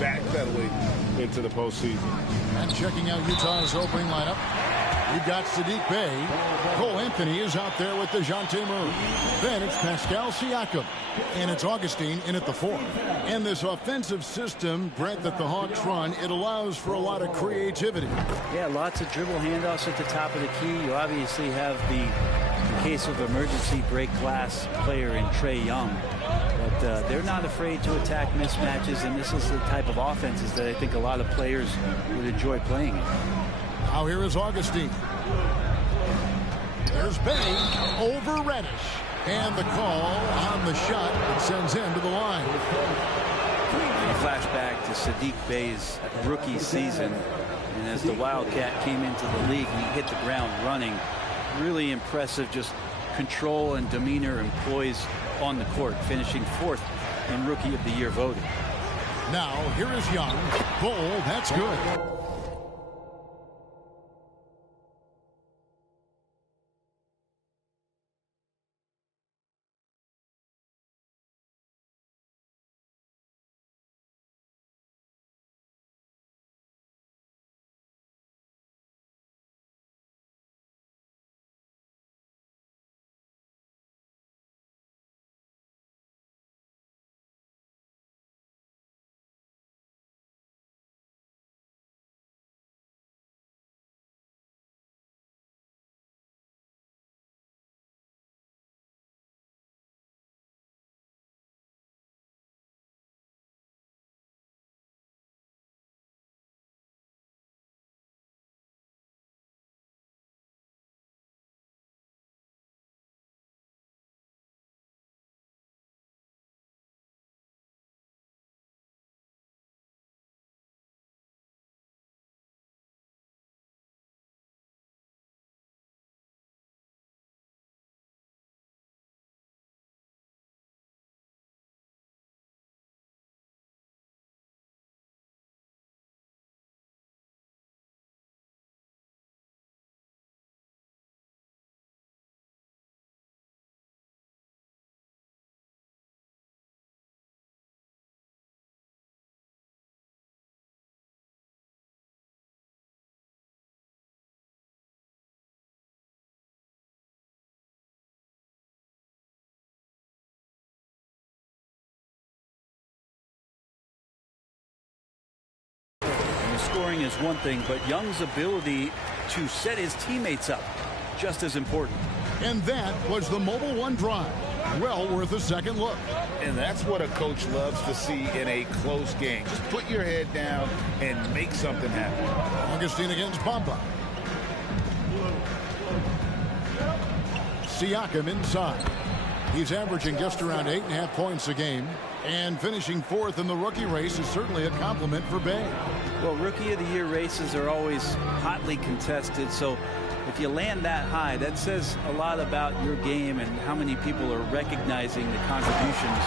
backpedaling into the postseason. And checking out Utah's opening lineup, you've got Saddiq Bey. Cole Anthony is out there with DeJounte Murray. Then it's Pascal Siakam. And it's Augustine in at the 4. And this offensive system, Brett, that the Hawks run, it allows for a lot of creativity. Yeah, lots of dribble handoffs at the top of the key. You obviously have the, in case of emergency, break glass player in Trae Young. But they're not afraid to attack mismatches, and this is the type of offenses that I think a lot of players would enjoy playing in. Now here is Augustine. There's Bey over Reddish. And the call on the shot that sends him to the line. A flashback to Saddiq Bey's rookie season. And as the Wildcat came into the league, he hit the ground running. Really impressive, just control and demeanor and poise on the court, finishing 4th in Rookie of the Year voting. Now, here is Young. Bull, that's good. Scoring is one thing, but Young's ability to set his teammates up just as important. And that was the Mobile One drive. Well worth a second look. And that's what a coach loves to see in a close game. Just put your head down and make something happen. Augustine against Bamba. Siakam inside. He's averaging just around 8.5 points a game. And finishing 4th in the rookie race is certainly a compliment for Bey. Well, Rookie of the Year races are always hotly contested, so if you land that high, that says a lot about your game and how many people are recognizing the contributions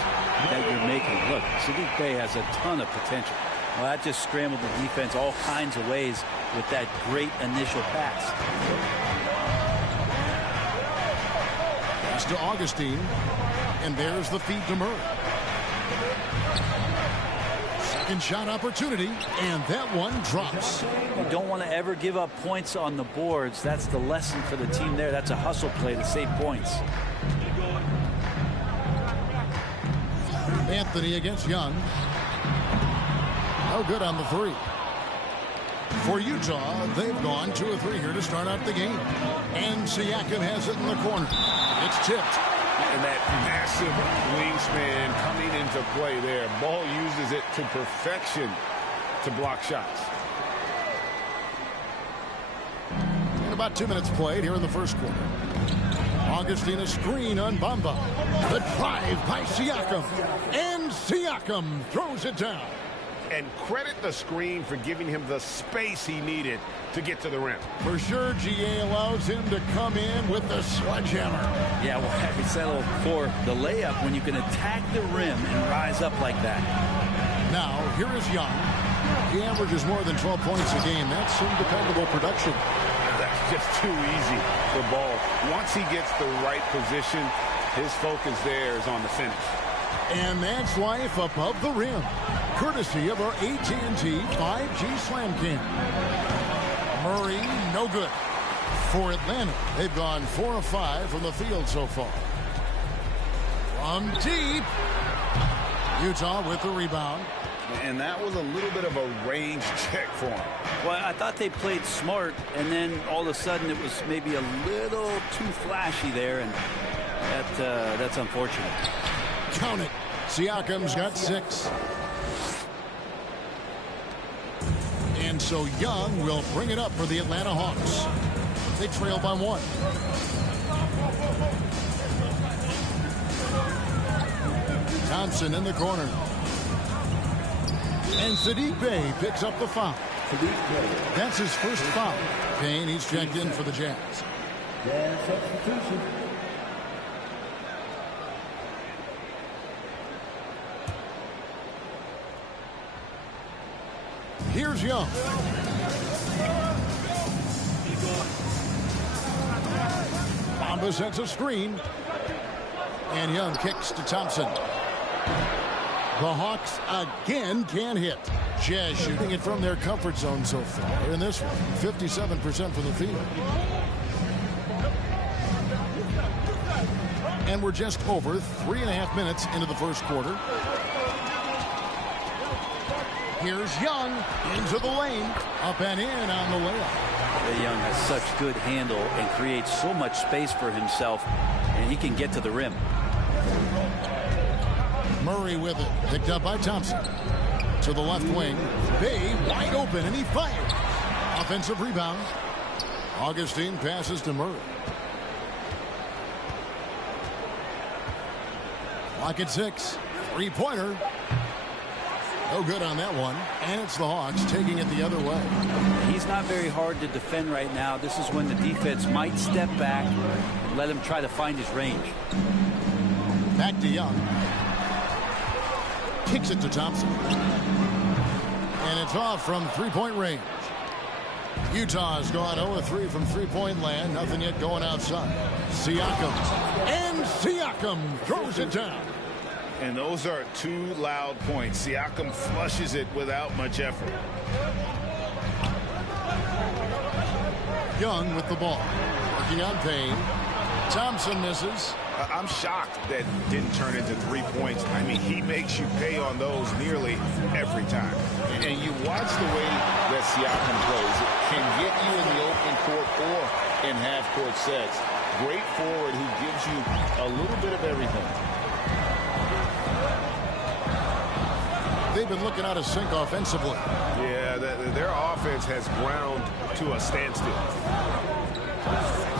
that you're making. Look, Saddiq Bey has a ton of potential. Well, that just scrambled the defense all kinds of ways with that great initial pass. Pass to Augustine, and there's the feed to Murray. Second shot opportunity, and that one drops. You don't want to ever give up points on the boards. That's the lesson for the team there. That's a hustle play to save points. Anthony against Young. No good on the 3. For Utah, they've gone 2 of 3 here to start out the game. And Siakam has it in the corner. It's tipped. And that massive wingspan coming into play there. Ball uses it to perfection to block shots. And about 2 minutes played here in the first quarter. Augustine a screen on Bamba. The drive by Siakam. And Siakam throws it down. And credit the screen for giving him the space he needed to get to the rim. For sure, GA allows him to come in with the sledgehammer. Yeah, well, have you settle for the layup when you can attack the rim and rise up like that? Now, here is Young. He averages more than 12 points a game. That's some dependable production. That's just too easy for Ball. Once he gets the right position, his focus there is on the finish. And that's life above the rim. courtesy of our AT&T 5G Slam Cam. Murray, no good. For Atlanta, they've gone 4 of 5 from the field so far. From deep. Utah with the rebound. And that was a little bit of a range check for him. Well, I thought they played smart, and then all of a sudden it was maybe a little too flashy there, and that's unfortunate. Count it. Siakam's got 6. And so Young will bring it up for the Atlanta Hawks. They trail by 1. Thompson in the corner. And Saddiq Bey picks up the foul. That's his first foul. Payne, he's checked in for the Jazz. Substitution. Here's Young. Bamba sets a screen. And Young kicks to Thompson. The Hawks again can't hit. Jazz shooting it from their comfort zone so far in this one. 57% from the field. And we're just over 3.5 minutes into the first quarter. Here's Young into the lane. Up and in on the layup. Young has such good handle and creates so much space for himself, and he can get to the rim. Murray with it. Picked up by Thompson. To the left wing. Bey wide open, and he fires. Offensive rebound. Augustine passes to Murray. Clock at 6. Three-pointer. No good on that one. And it's the Hawks taking it the other way. He's not very hard to defend right now. This is when the defense might step back and let him try to find his range. Back to Young. Kicks it to Thompson. And it's off from three-point range. Utah's gone 0-3 from three-point land. Nothing yet going outside. Siakam. And Siakam throws it down. And those are 2 loud points. Siakam flushes it without much effort. Young with the ball. Working on Payne. Thompson misses. I'm shocked that didn't turn into 3 points. I mean, he makes you pay on those nearly every time. And you watch the way that Siakam plays. It can get you in the open court or in half-court sets. Great forward who gives you a little bit of everything. They've been looking out of sync offensively. Yeah, their offense has ground to a standstill.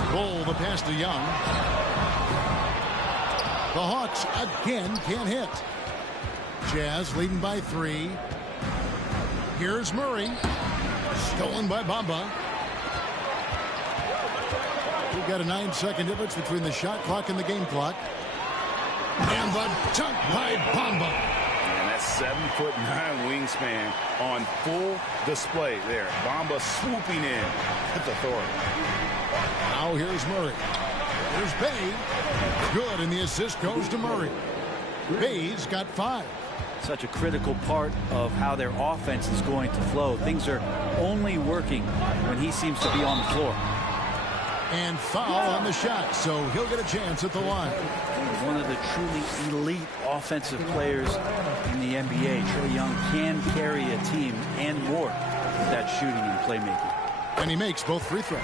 Cole, the pass to Young. The Hawks again can't hit. Jazz leading by 3. Here's Murray. Stolen by Bamba. We've got a 9-second difference between the shot clock and the game clock. And the dunk by Bamba. And that 7'9" wingspan on full display there. Bamba swooping in with authority. Now here's Murray. Here's Bey. Good, and the assist goes to Murray. Bey's got 5. Such a critical part of how their offense is going to flow. Things are only working when he seems to be on the floor. And foul on the shot, so he'll get a chance at the line. One of the truly elite offensive players in the NBA. Trae Young can carry a team and more with that shooting and playmaking. And he makes both free throws.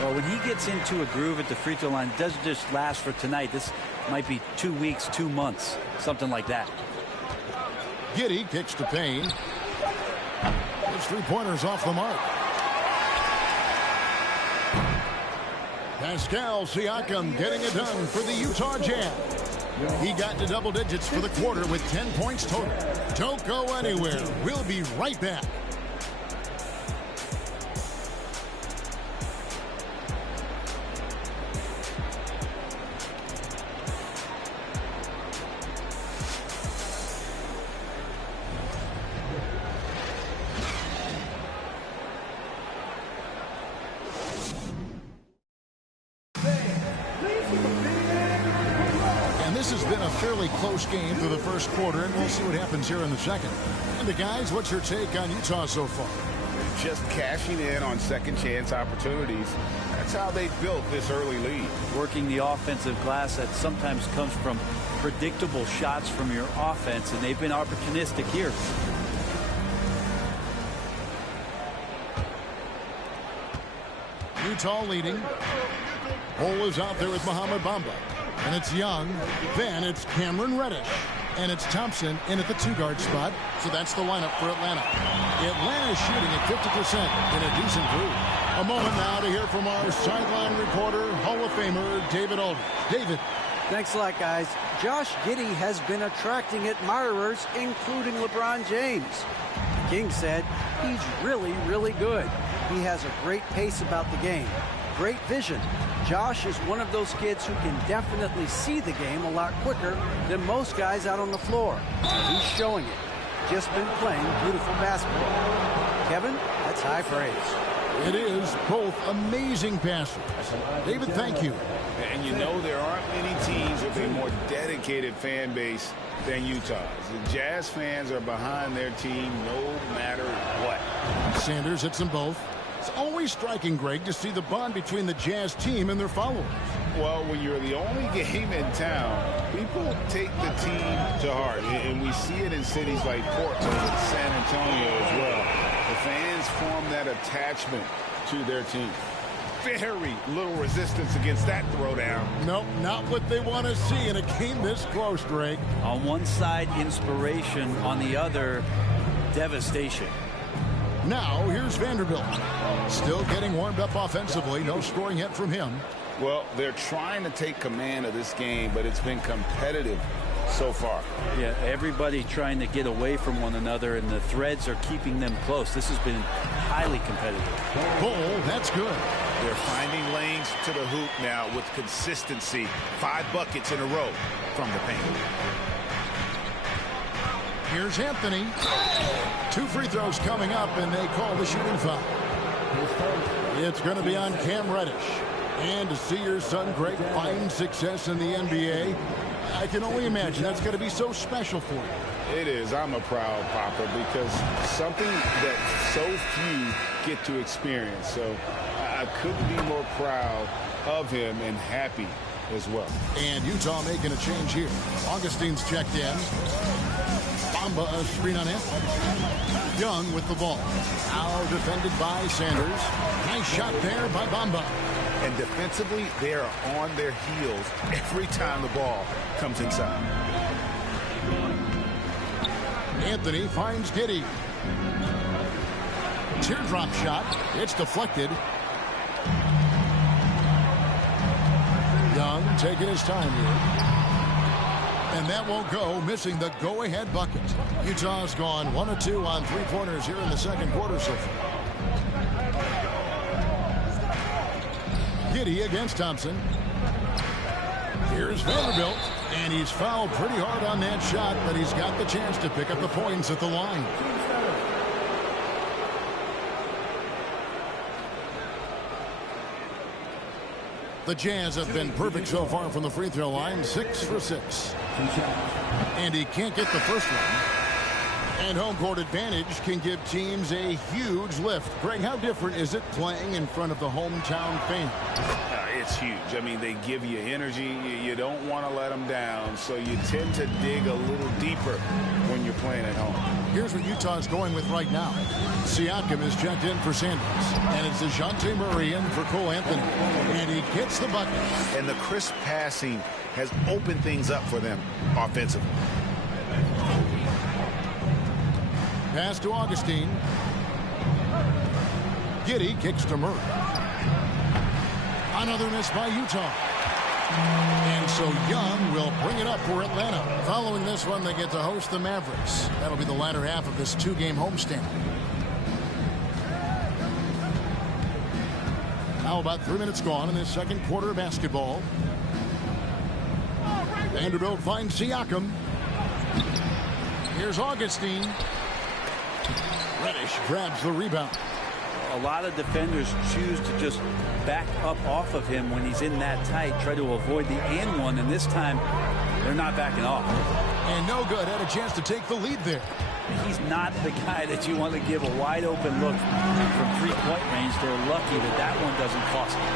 Well, when he gets into a groove at the free throw line, it doesn't just last for tonight. This might be 2 weeks, 2 months, something like that. Giddey kicks to Payne. His three-pointers off the mark. Pascal Siakam getting it done for the Utah Jazz. He got to double digits for the quarter with 10 points total. Don't go anywhere. We'll be right back. This has been a fairly close game through the first quarter, and we'll see what happens here in the second. And the guys, what's your take on Utah so far? Just cashing in on second chance opportunities. That's how they built this early lead. Working the offensive glass that sometimes comes from predictable shots from your offense, and they've been opportunistic here. Utah leading. Hole is out there with Mohamed Bamba. And it's Young. Then it's Cameron Reddish. And it's Thompson in at the 2-guard spot. So that's the lineup for Atlanta. Atlanta shooting at 50% in a decent group. A moment now to hear from our sideline reporter, Hall of Famer David Aldridge. David. Thanks a lot, guys. Josh Giddey has been attracting admirers, including LeBron James. King said he's really, really good. He has a great pace about the game. Great vision. Josh is one of those kids who can definitely see the game a lot quicker than most guys out on the floor. And he's showing it. Just been playing beautiful basketball. Kevin, that's high praise. It is both amazing passers. David, thank you. And you know there aren't many teams with a more dedicated fan base than Utah's. The Jazz fans are behind their team no matter what. Sanders hits them both. It's always striking, Greg, to see the bond between the Jazz team and their followers. Well, when you're the only game in town, people take the team to heart. And we see it in cities like Portland and San Antonio as well. The fans form that attachment to their team. Very little resistance against that throwdown. Nope, not what they want to see in a game this close, Greg. On one side, inspiration. On the other, devastation. Now, here's Vanderbilt. Still getting warmed up offensively. No scoring yet from him. Well, they're trying to take command of this game, but it's been competitive so far. Yeah, everybody trying to get away from one another, and the threads are keeping them close. This has been highly competitive. Bull, that's good. They're finding lanes to the hoop now with consistency. 5 buckets in a row from the paint. Here's Anthony. 2 free throws coming up, and they call the shooting foul. It's going to be on Cam Reddish. And to see your son, Greg, find success in the NBA, I can only imagine that's going to be so special for you. It is. I'm a proud papa because something that so few get to experience. So I couldn't be more proud of him and happy as well. And Utah making a change here. Augustine's checked in. Bamba a screen on him. Young with the ball. Now defended by Sanders. Nice shot there by Bamba. And defensively, they are on their heels every time the ball comes inside. Anthony finds Giddey. Teardrop shot. It's deflected. Young taking his time here. And that won't go, missing the go-ahead bucket. Utah's gone 1 of 2 on 3-pointers here in the second quarter so far. Giddey against Thompson. Here's Vanderbilt. And he's fouled pretty hard on that shot, but he's got the chance to pick up the points at the line. The Jazz have been perfect so far from the free throw line, 6 for 6. And he can't get the first one. And home court advantage can give teams a huge lift. Greg, how different is it playing in front of the hometown fans? It's huge. I mean, they give you energy. You don't want to let them down, so you tend to dig a little deeper when you're playing at home. Here's what Utah's going with right now. Siakam is checked in for Sanders. And it's DeJounte Murray in for Cole Anthony. And he gets the bucket. And the crisp passing has opened things up for them offensively. Pass to Augustine. Giddey kicks to Murray. Another miss by Utah. And so Young will bring it up for Atlanta. Following this one, they get to host the Mavericks. That'll be the latter half of this 2-game homestand. Now about 3 minutes gone in this second quarter of basketball. Vanderbilt finds Siakam. Here's Augustine. Reddish grabs the rebound. A lot of defenders choose to just back up off of him when he's in that tight, try to avoid the and one, and this time They're not backing off. And no good. Had a chance to take the lead there. He's not the guy that you want to give a wide open look from 3-point range. They're lucky that that one doesn't cost them.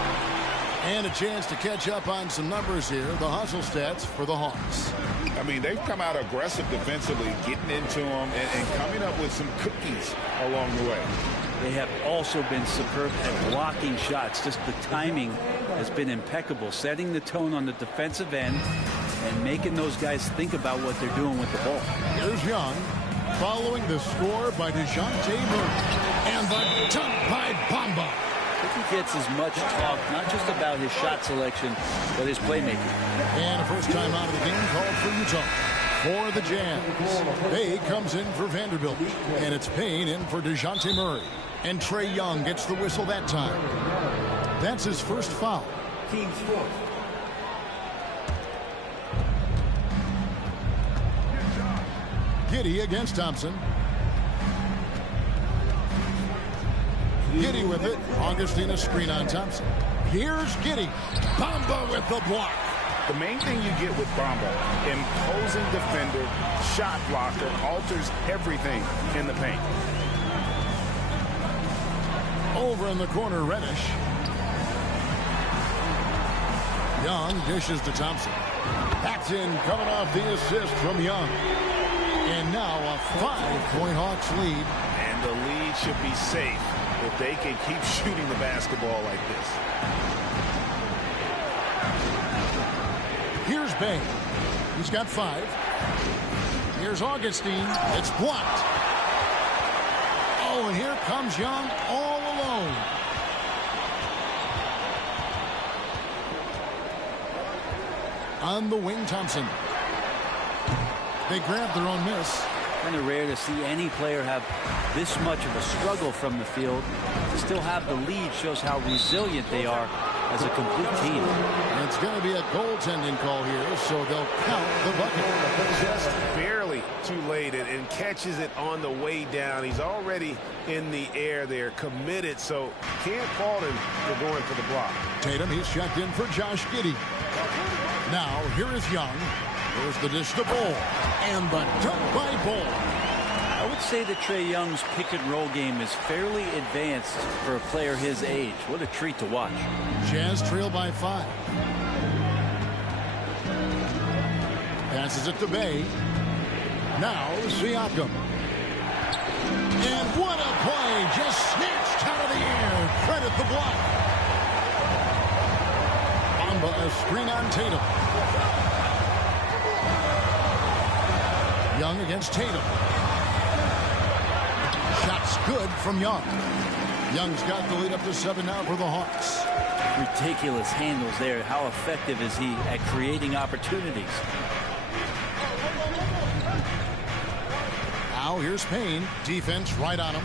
And a chance to catch up on some numbers here. The hustle stats for the Hawks. I mean, they've come out aggressive defensively, getting into them and coming up with some cookies along the way. They have also been superb at blocking shots. Just the timing has been impeccable, setting the tone on the defensive end and making those guys think about what they're doing with the ball. Here's Young, following the score by DeJounte Murray. And the dunk by Bamba. I think he gets as much talk, not just about his shot selection, but his playmaking. And a first time out of the game called for Utah. For the Jazz, Bay comes in for Vanderbilt. And it's Payne in for DeJounte Murray. And Trae Young gets the whistle that time. That's his first foul. Team fourth. Giddey against Thompson. Giddey with it. Augustina screen on Thompson. Here's Giddey. Bamba with the block. The main thing you get with Bamba, imposing defender, shot blocker, alters everything in the paint. Over in the corner, Reddish. Young dishes to Thompson. Paxson coming off the assist from Young. And now a 5-point Hawks lead. And the lead should be safe if they can keep shooting the basketball like this. Here's Bay. He's got 5. Here's Augustine. It's blocked. Oh, and here comes Young all alone. On the wing, Thompson. They grab their own miss. Kind of rare to see any player have this much of a struggle from the field. To still have the lead shows how resilient they are as a complete team. And it's going to be a goaltending call here, so they'll count the bucket. Just barely too late and catches it on the way down. He's already in the air there, committed, so can't fault him for going for the block. Tatum, he's checked in for Josh Giddey. Now, here is Young. Here's the dish to Bol. And the dunk by Bol. I would say that Trae Young's pick and roll game is fairly advanced for a player his age. What a treat to watch. Jazz trail by 5. Passes it to Bay. Now Siakam. And what a play. Just snatched out of the air. Credit the block. Bamba a screen on Tatum. Young against Tatum. Shots good from Young. Young's got the lead up to 7 now for the Hawks. Ridiculous handles there. How effective is he at creating opportunities? Now here's Payne. Defense right on him.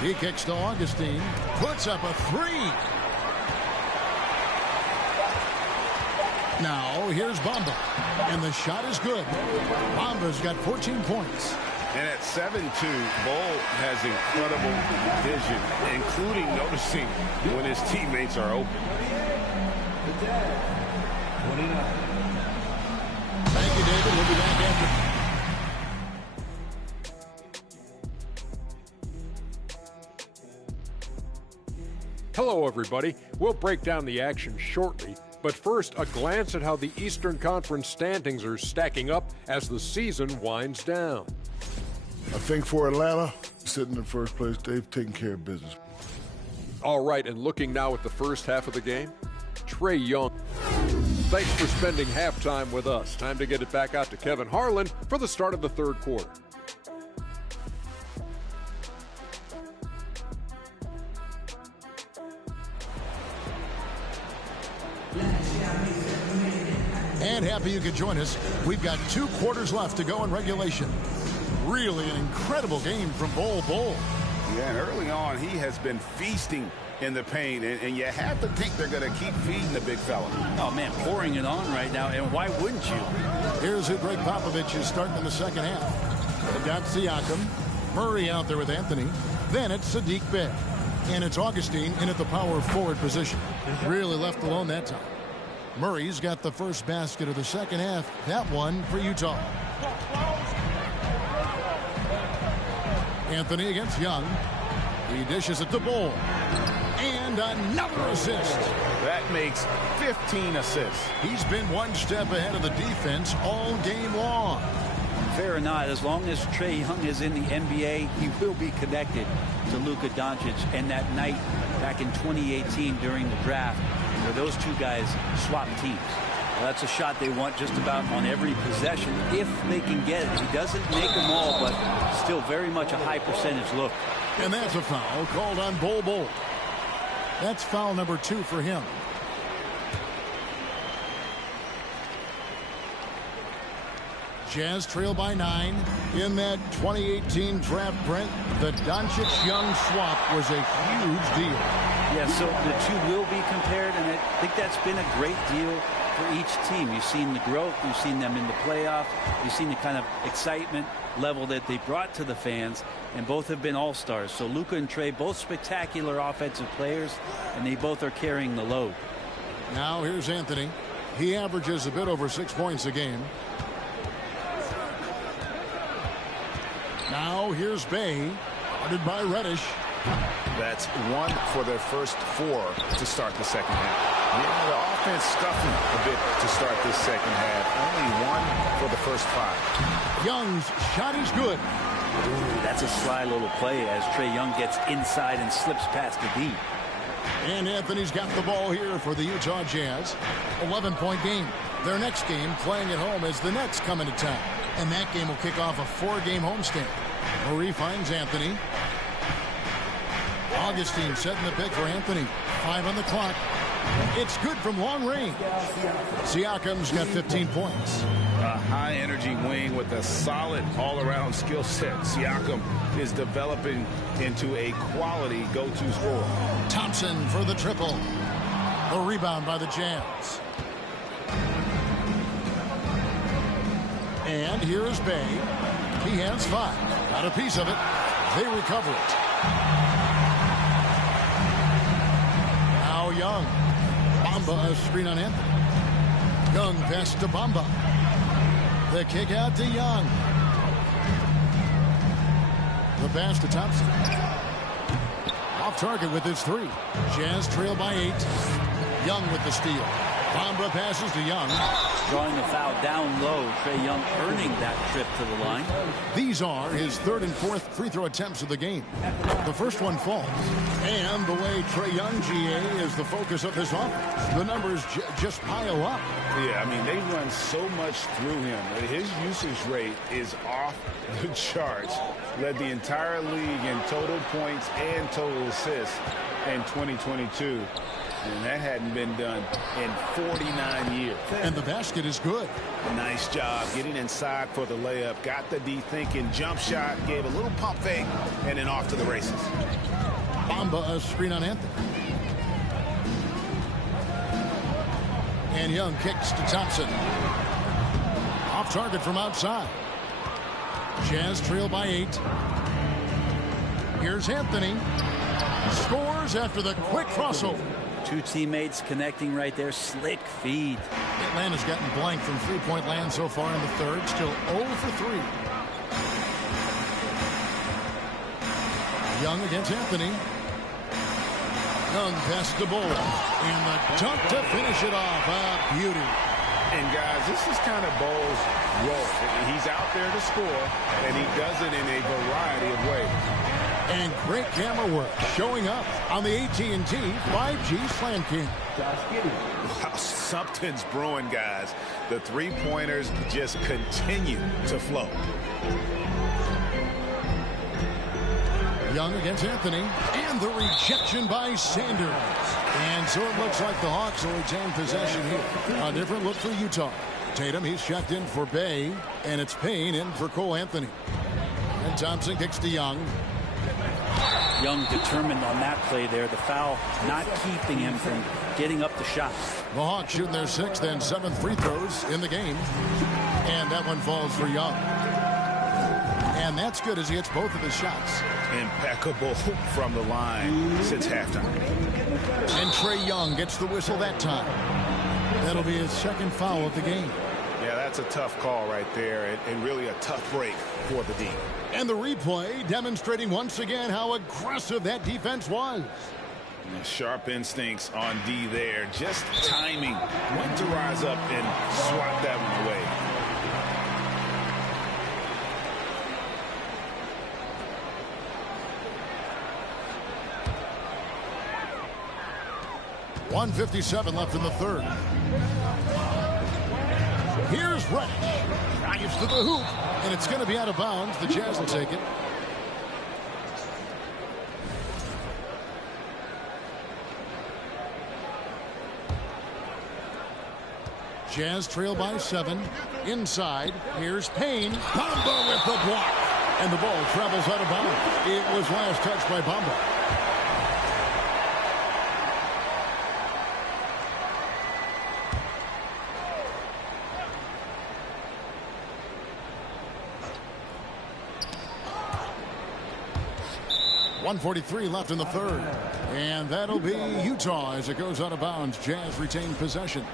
He kicks to Augustine. Puts up a 3. Now here's Bamba. And the shot is good. Bamba's got 14 points. And at 7'2", Bol has incredible vision, including noticing when his teammates are open. Thank you, David. We'll be back after. Hello, everybody. We'll break down the action shortly. But first, a glance at how the Eastern Conference standings are stacking up as the season winds down. I think for Atlanta, sitting in first place, they've taken care of business. All right, and looking now at the first half of the game, Trae Young. Thanks for spending halftime with us. Time to get it back out to Kevin Harlan for the start of the third quarter. And happy you could join us. We've got 2 quarters left to go in regulation. Really an incredible game from Bol. Yeah, and early on, he has been feasting in the paint, and you have to think they're going to keep feeding the big fella. Oh, man, pouring it on right now, and why wouldn't you? Here's who Greg Popovich is starting in the second half. They've got Siakam, Murray out there with Anthony. Then it's Saddiq Bey. And it's Augustine in at the power forward position. Really left alone that time. Murray's got the first basket of the second half. That one for Utah. Anthony against Young. He dishes it to Bol. And another assist. That makes 15 assists. He's been one step ahead of the defense all game long. Fair or not, as long as Trae Young is in the NBA, he will be connected to Luka Doncic. And that night back in 2018 during the draft, where those two guys swapped teams. Well, that's a shot they want just about on every possession if they can get it. He doesn't make them all, but still very much a high percentage look. And that's a foul called on Bol. That's foul number 2 for him. Jazz trail by 9. In that 2018 draft, Brent, the Doncic-Young swap was a huge deal. Yeah, so the two will be compared, and I think that's been a great deal for each team. You've seen the growth, you've seen them in the playoffs, you've seen the kind of excitement level that they brought to the fans, and both have been all-stars. So Luka and Trae, both spectacular offensive players, and they both are carrying the load. Now here's Anthony. He averages a bit over 6 points a game. Now here's Bay, guarded by Reddish. That's 1 for their first 4 to start the second half. Yeah, the offense scuffling a bit to start this second half. Only 1 for the first 5. Young's shot is good. Ooh, that's a sly little play as Trae Young gets inside and slips past the D. And Anthony's got the ball here for the Utah Jazz. 11-point game. Their next game playing at home as the Nets come into town. And that game will kick off a 4-game homestand. Murray finds Anthony. Augustine setting the pick for Anthony. 5 on the clock. It's good from long range. Siakam's got 15 points. A high-energy wing with a solid all-around skill set. Siakam is developing into a quality go-to scorer. Thompson for the triple. The rebound by the Jazz. And here is Bay. He has 5. Got a piece of it. They recover it. Now Young. Bamba a screen on Anthony. Young pass to Bamba. The kick out to Young. The pass to Thompson. Off target with his 3. Jazz trail by 8. Young with the steal. Bamba passes to Young. Drawing the foul down low. Trae Young earning that trip to the line. These are his 3rd and 4th free throw attempts of the game. The first one falls. And the way Trae Young, GA, is the focus of his offense. The numbers just pile up. Yeah, I mean, they run so much through him. His usage rate is off the charts. Led the entire league in total points and total assists in 2022. And that hadn't been done in 49 years. And the basket is good. Nice job getting inside for the layup. Got the D thinking. Jump shot. Gave a little pump fake. And then off to the races. Bamba a screen on Anthony. And Young kicks to Thompson. Off target from outside. Jazz trail by 8. Here's Anthony. Scores after the quick crossover. Two teammates connecting right there. Slick feed. Atlanta's gotten blank from three-point land so far in the 3rd. Still 0 for 3. Young against Anthony. Young passes the ball. And the dunk to finish it off. A beauty. And guys, this is kind of Bol's role. He's out there to score, and he does it in a variety of ways. And great camera work showing up on the AT&T 5G Slam King. Wow, something's brewing, guys. The three-pointers just continue to flow. Young against Anthony. And the rejection by Sanders. And so it looks like the Hawks will retain possession here. A different look for Utah. Tatum, he's checked in for Bay. And it's Payne in for Cole Anthony. And Thompson kicks to Young. Young determined on that play there. The foul not keeping him from getting up the shot. The Hawks shooting their 6th and 7th free throws in the game. And that one falls for Young. And that's good as he hits both of his shots. Impeccable from the line since halftime. And Trae Young gets the whistle that time. That'll be his second foul of the game. Yeah, that's a tough call right there, and really a tough break for the D. And the replay demonstrating once again how aggressive that defense was. Sharp instincts on D there. Just timing when to rise up and swat that one away. .157 left in the third. Here's Reddish. Drives to the hoop, and it's going to be out of bounds. The Jazz will take it. Jazz trail by 7. Inside, here's Payne. Bamba with the block. And the ball travels out of bounds. It was last touched by Bamba. .143 left in the third. And that'll be Utah as it goes out of bounds. Jazz retain possession.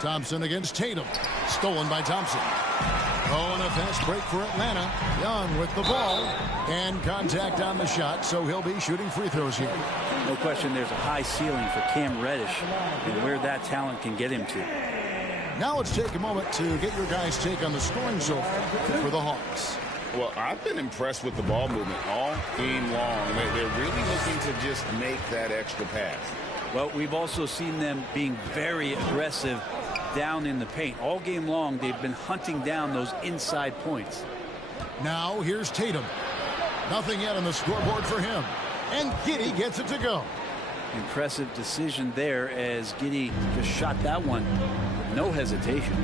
Thompson against Tatum. Stolen by Thompson. Oh, and a fast break for Atlanta. Young with the ball. And contact on the shot, so he'll be shooting free throws here. No question there's a high ceiling for Cam Reddish and where that talent can get him to. Now let's take a moment to get your guys' take on the scoring so far for the Hawks. Well, I've been impressed with the ball movement all game long. They're really looking to just make that extra pass. Well, we've also seen them being very aggressive down in the paint. All game long, they've been hunting down those inside points. Now here's Tatum. Nothing yet on the scoreboard for him. And Giddey gets it to go. Impressive decision there as Giddey just shot that one with no hesitation.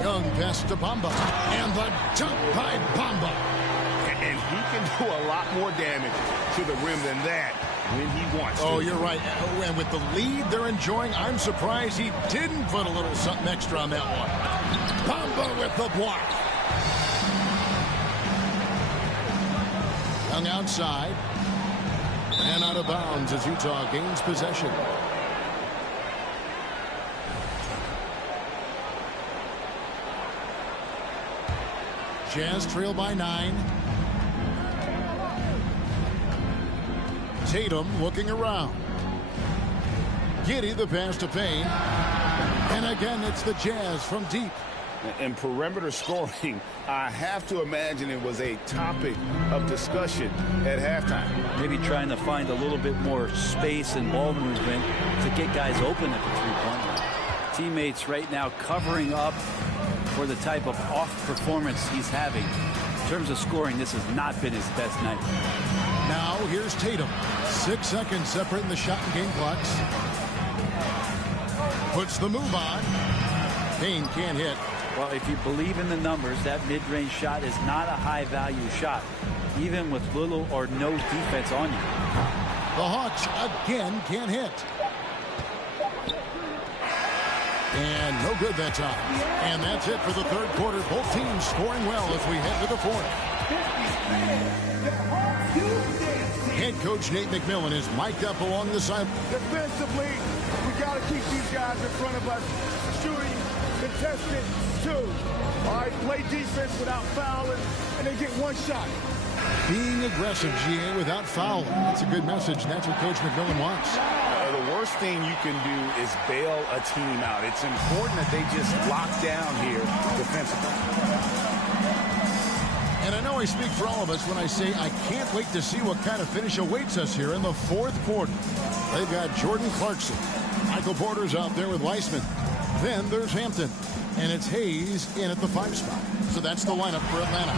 Young pass to Bamba. And the dunk by Bamba. And he can do a lot more damage to the rim than that when he wants to. Oh, you're right. And with the lead they're enjoying, I'm surprised he didn't put a little something extra on that one. Bamba with the block. Young outside. And out of bounds as Utah gains possession. Jazz trail by 9. Tatum looking around. Giddey the pass to Payne. And again, it's the Jazz from deep. And perimeter scoring, I have to imagine it was a topic of discussion at halftime. Maybe trying to find a little bit more space and ball movement to get guys open at the three-point line. Teammates right now covering up for the type of off performance he's having. In terms of scoring, this has not been his best night. Now here's Tatum. 6 seconds separating the shot and game clocks. Puts the move on. Payne can't hit. Well, if you believe in the numbers, that mid-range shot is not a high-value shot, even with little or no defense on you. The Hawks again can't hit. And no good that time. And that's it for the third quarter. Both teams scoring well as we head to the fourth. Head coach Nate McMillan is mic'd up along the side. Defensively, we got to keep these guys in front of us. Shooting, contested, 2. All right, play defense without fouling, and they get one shot. Being aggressive, GA, without fouling. That's a good message. That's what Coach McMillan wants. The worst thing you can do is bail a team out. It's important that they just lock down here defensively. And I know I speak for all of us when I say I can't wait to see what kind of finish awaits us here in the fourth quarter. They've got Jordan Clarkson. Michael Porter's out there with Weissman. Then there's Hampton. And it's Hayes in at the 5 spot. So that's the lineup for Atlanta.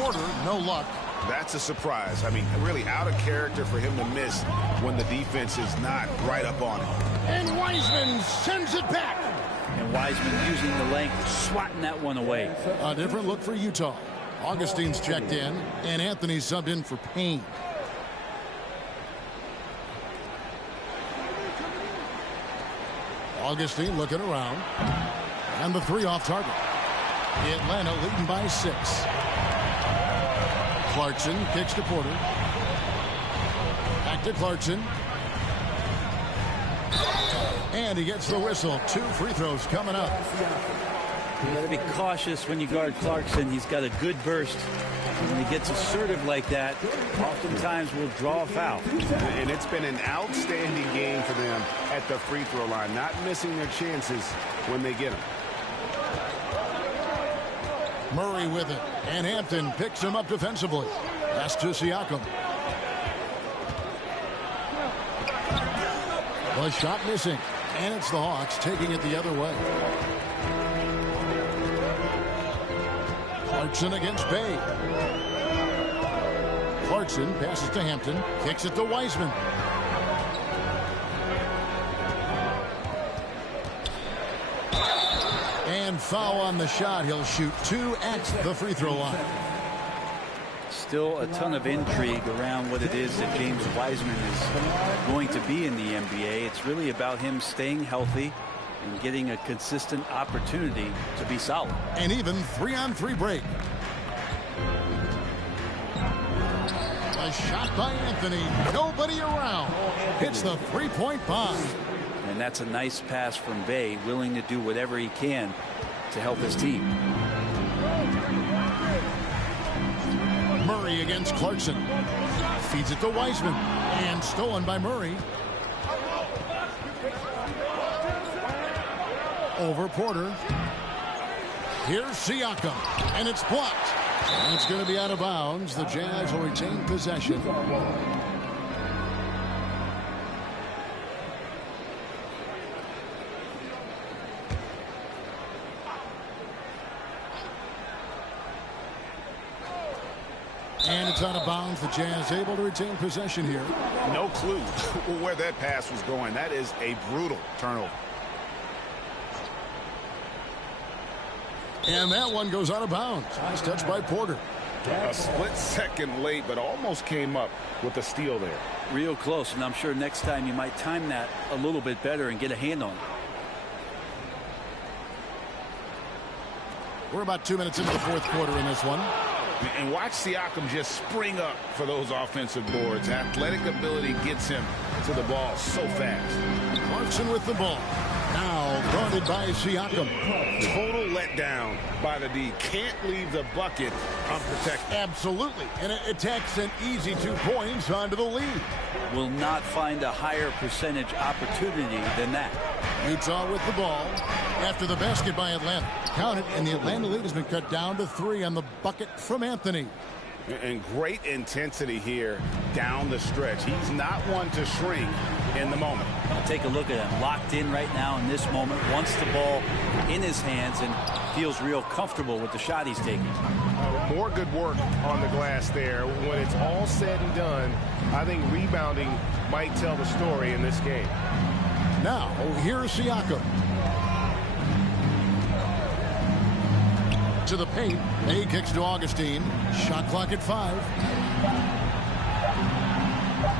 Porter, no luck. That's a surprise. I mean, really out of character for him to miss when the defense is not right up on him. And Weissman sends it back. And Weissman using the length, swatting that one away. A different look for Utah. Augustine's checked in, and Anthony's subbed in for Payne. Augustine looking around. And the 3 off target. Atlanta leading by 6. Clarkson kicks to Porter. Back to Clarkson. And he gets the whistle. 2 free throws coming up. You got to be cautious when you guard Clarkson. He's got a good burst. When he gets assertive like that, oftentimes will draw a foul. And it's been an outstanding game for them at the free throw line, not missing their chances when they get them. Murray with it, and Hampton picks him up defensively. Pass to Siakam. The shot missing, and it's the Hawks taking it the other way. Clarkson against Bay. Clarkson passes to Hampton, kicks it to Wiseman. And foul on the shot. He'll shoot 2 at the free throw line. Still a ton of intrigue around what it is that James Wiseman is going to be in the NBA. It's really about him staying healthy and getting a consistent opportunity to be solid. And even 3-on-3 break. A shot by Anthony. Nobody around. Hits the 3-point bomb. And that's a nice pass from Bay, willing to do whatever he can to help his team. Murray against Clarkson. Feeds it to Wiseman. And stolen by Murray. Over Porter. Here's Siakam. And it's blocked. And it's going to be out of bounds. The Jazz will retain possession. And it's out of bounds. The Jazz able to retain possession here. No clue where that pass was going. That is a brutal turnover. And that one goes out of bounds. Nice touch by Porter. A split second late, but almost came up with a steal there. Real close, and I'm sure next time you might time that a little bit better and get a hand on it. We're about 2 minutes into the 4th quarter in this one. And watch Siakam just spring up for those offensive boards. Athletic ability gets him to the ball so fast. Clarkson with the ball. Now guarded by Siakam. Total letdown by the D. Can't leave the bucket unprotected. Absolutely. And it takes an easy 2 points onto the lead. Will not find a higher percentage opportunity than that. Utah with the ball. After the basket by Atlanta. Count it, and the Atlanta lead has been cut down to 3 on the bucket from Anthony. And great intensity here down the stretch. He's not one to shrink in the moment. Take a look at him. Locked in right now in this moment. Wants the ball in his hands and feels real comfortable with the shot he's taking. More good work on the glass there. When it's all said and done, I think rebounding might tell the story in this game. Now, here's Siakam. To the paint. He kicks to Augustine. Shot clock at 5.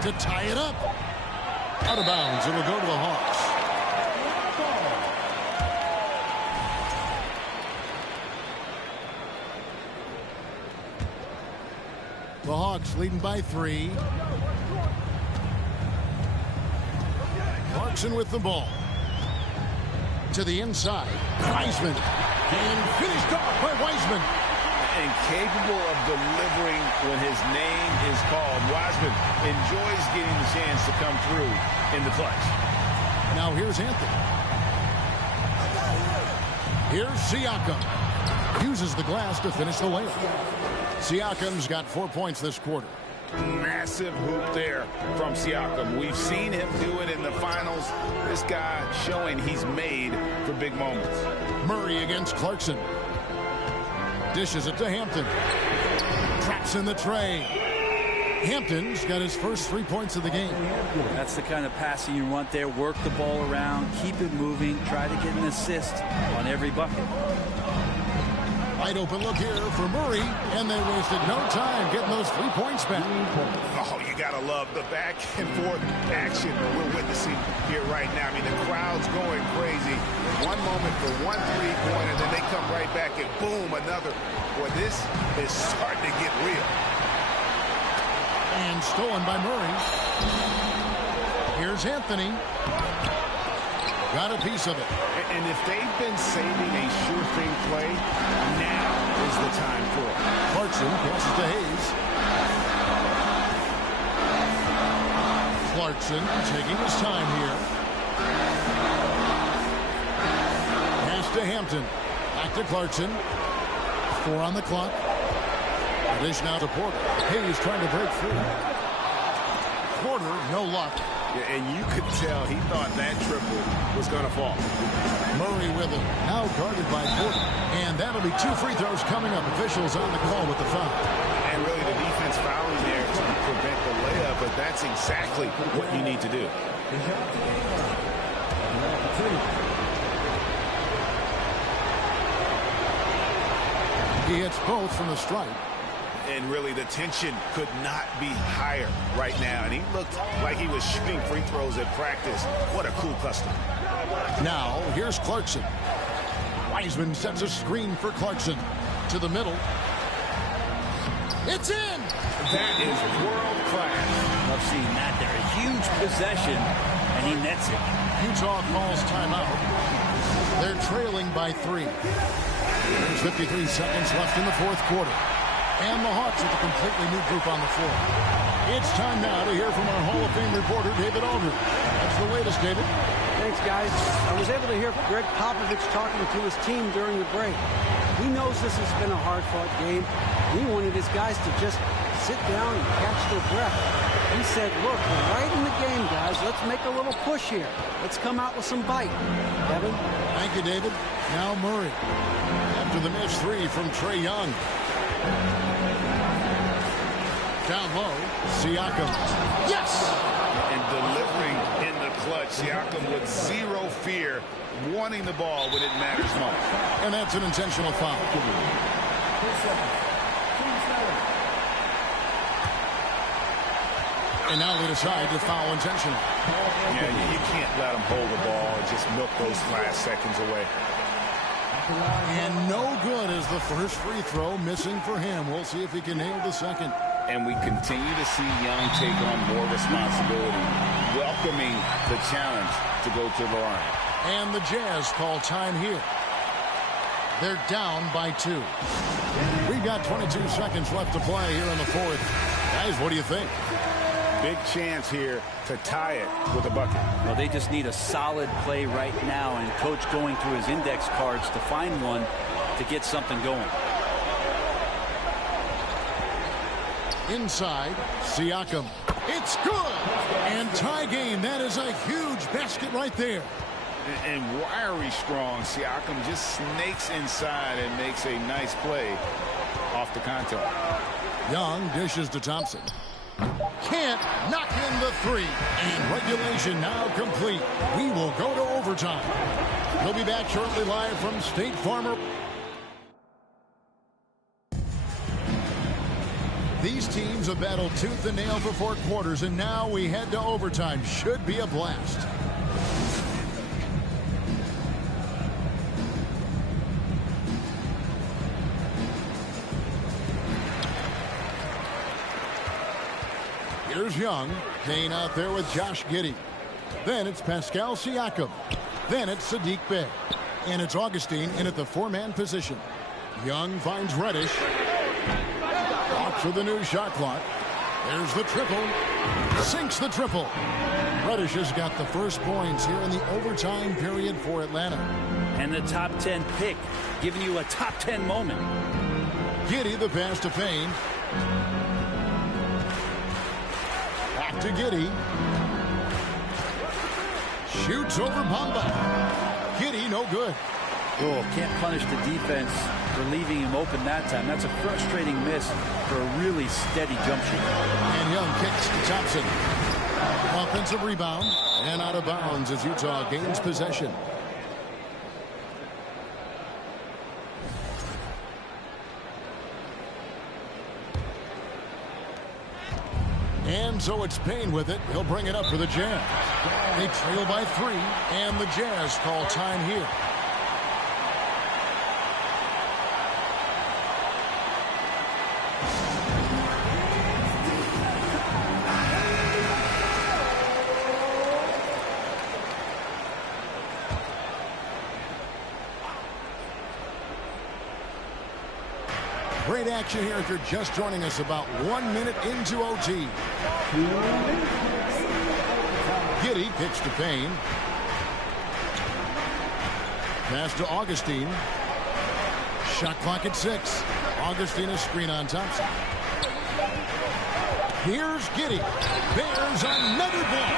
To tie it up. Out of bounds. It'll go to the Hawks. The Hawks leading by 3. Clarkson with the ball. To the inside. Wiseman. And finished off by Wiseman. And capable of delivering when his name is called. Wiseman enjoys getting the chance to come through in the clutch. Now here's Anthony. Here's Siakam. Uses the glass to finish the layup. Siakam's got 4 points this quarter. Massive hoop there from Siakam. We've seen him do it in the finals. This guy showing he's made for big moments. Murray against Clarkson. Dishes it to Hampton. Traps in the tray. Hampton's got his first 3 points of the game. That's the kind of passing you want there. Work the ball around. Keep it moving. Try to get an assist on every bucket. Wide open look here for Murray, and they wasted no time getting those 3 points back. Oh, you got to love the back and forth action we're witnessing here right now. I mean, the crowd's going crazy. One moment for one three-pointer, then they come right back and boom, another. Boy, this is starting to get real. And stolen by Murray. Here's Anthony. Got a piece of it. And if they've been saving a sure thing play, now is the time for it. Clarkson passes to Hayes. Clarkson taking his time here. Pass to Hampton. Back to Clarkson. 4 on the clock. Dish now to Porter. Hayes trying to break free. Porter, no luck. Yeah, and you could tell he thought that triple was going to fall. Murray with it. Now guarded by Porter. And that'll be 2 free throws coming up. Officials on the call with the foul. And really the defense fouling there to prevent the layup, but that's exactly what you need to do. He hits both from the stripe. And really the tension could not be higher right now. And he looked like he was shooting free throws at practice. What a cool customer. Now, here's Clarkson. Wiseman sets a screen for Clarkson. To the middle. It's in! That is world class. Love seeing that there. A huge possession, and he nets it. Utah calls timeout. They're trailing by 3. There's 53 seconds left in the fourth quarter. And the Hawks with a completely new group on the floor. It's time now to hear from our Hall of Fame reporter, David Aldridge. That's the latest, David. Thanks, guys. I was able to hear Greg Popovich talking to his team during the break. He knows this has been a hard-fought game. He wanted his guys to just sit down and catch their breath. He said, look, we're right in the game, guys. Let's make a little push here. Let's come out with some bite. Kevin? Thank you, David. Now Murray. After the missed 3 from Trae Young. Down low, Siakam. Yes! And delivering in the clutch. Siakam with zero fear, wanting the ball when it matters most. And that's an intentional foul. And now they decide to foul intentional. Yeah, you can't let them hold the ball and just milk those last seconds away. And no good is the first free throw missing for him. We'll see if he can nail the second. And we continue to see Young take on more responsibility, welcoming the challenge to go to the line. And the Jazz call time here. They're down by 2. We've got 22 seconds left to play here in the fourth. Guys, what do you think? Big chance here to tie it with a bucket. Well, they just need a solid play right now, and Coach going through his index cards to find one to get something going. Inside, Siakam. It's good! And tie game. That is a huge basket right there. And wiry strong. Siakam just snakes inside and makes a nice play off the contact. Young dishes to Thompson. Can't knock in the 3. And regulation now complete. We will go to overtime. We'll be back shortly live from State Farm. These teams have battled tooth and nail for 4 quarters, and now we head to overtime. Should be a blast. Here's Young. Kane out there with Josh Giddey. Then it's Pascal Siakam. Then it's Saddiq Bey. And it's Augustine in at the 4-man position. Young finds Reddish. Off for the new shot clock. There's the triple. Sinks the triple. Reddish has got the first points here in the overtime period for Atlanta. And the top 10 pick, giving you a top 10 moment. Giddey the pass to Payne. Back to Giddey. Shoots over Bamba. Giddey no good. Oh, can't punish the defense for leaving him open that time. That's a frustrating miss for a really steady jump shot. And Young kicks to Thompson. Offensive rebound and out of bounds as Utah gains possession. And so it's Payne with it. He'll bring it up for the Jazz. They trail by 3, and the Jazz call time here. Great action here if you're just joining us, about 1 minute into OT. Giddey kicks to Payne. Pass to Augustine. Shot clock at 6. Augustine, a screen on Thompson. Here's Giddey. There's another block.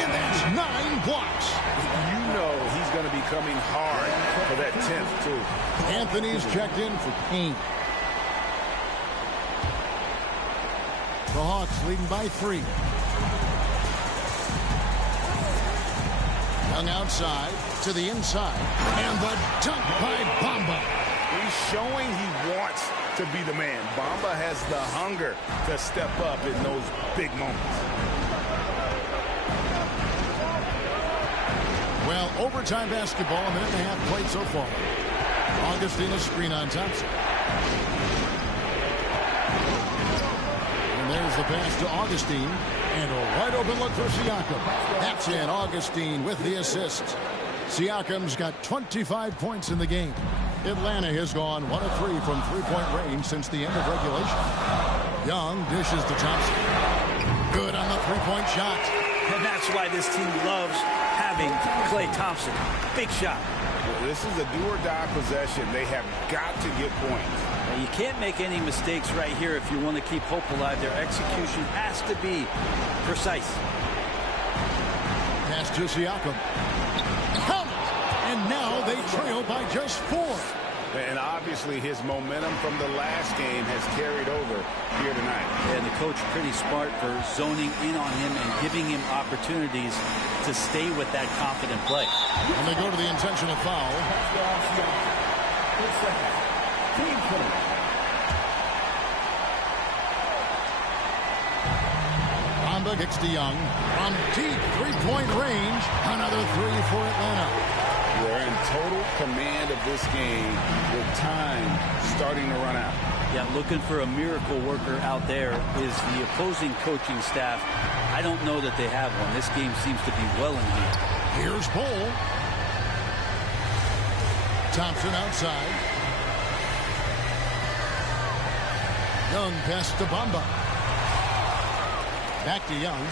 And that's 9 blocks. You know he's going to be coming hard for that 10th, too. Anthony's checked in for Payne. The Hawks leading by 3. Young outside to the inside. And the dunk by Bamba. He's showing he wants to be the man. Bamba has the hunger to step up in those big moments. Well, overtime basketball, a minute and a half played so far. Augustine, a screen on Thompson. There's the pass to Augustine. And a wide open look for Siakam. That's it. Augustine with the assist. Siakam's got 25 points in the game. Atlanta has gone 1 of 3 from three-point range since the end of regulation. Young dishes to Thompson. Good on the three-point shot. And that's why this team loves having Klay Thompson. Big shot. Well, this is a do-or-die possession. They have got to get points. You can't make any mistakes right here if you want to keep hope alive. Their execution has to be precise. Pass to Siakam. Count it! And now they trail by just 4. And obviously his momentum from the last game has carried over here tonight. And the coach pretty smart for zoning in on him and giving him opportunities to stay with that confident play. And they go to the intentional foul. Bamba kicks to Young. From deep three-point range, another 3 for Atlanta. They're in total command of this game with time starting to run out. Yeah, looking for a miracle worker out there is the opposing coaching staff. I don't know that they have one. This game seems to be well in hand. Here's Bol. Thompson outside. Young pass to Bamba. Back to Young.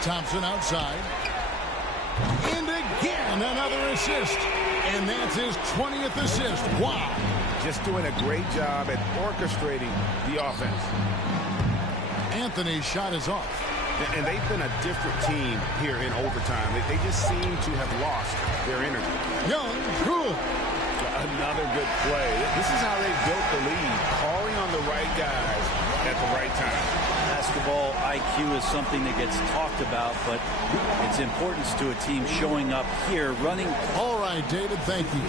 Thompson outside. And again, another assist. And that's his 20th assist. Wow. Just doing a great job at orchestrating the offense. Anthony's shot is off. And they've been a different team here in overtime. They just seem to have lost their energy. Young, good. Another good play. This is how they built the lead, calling on the right guys at the right time. Basketball IQ is something that gets talked about, but its importance to a team showing up here, running. All right, David, thank you.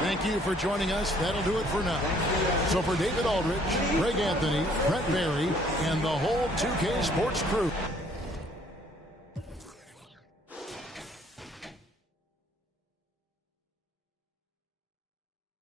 Thank you for joining us. That'll do it for now. So for David Aldridge, Greg Anthony, Brett Barry, and the whole 2K Sports crew,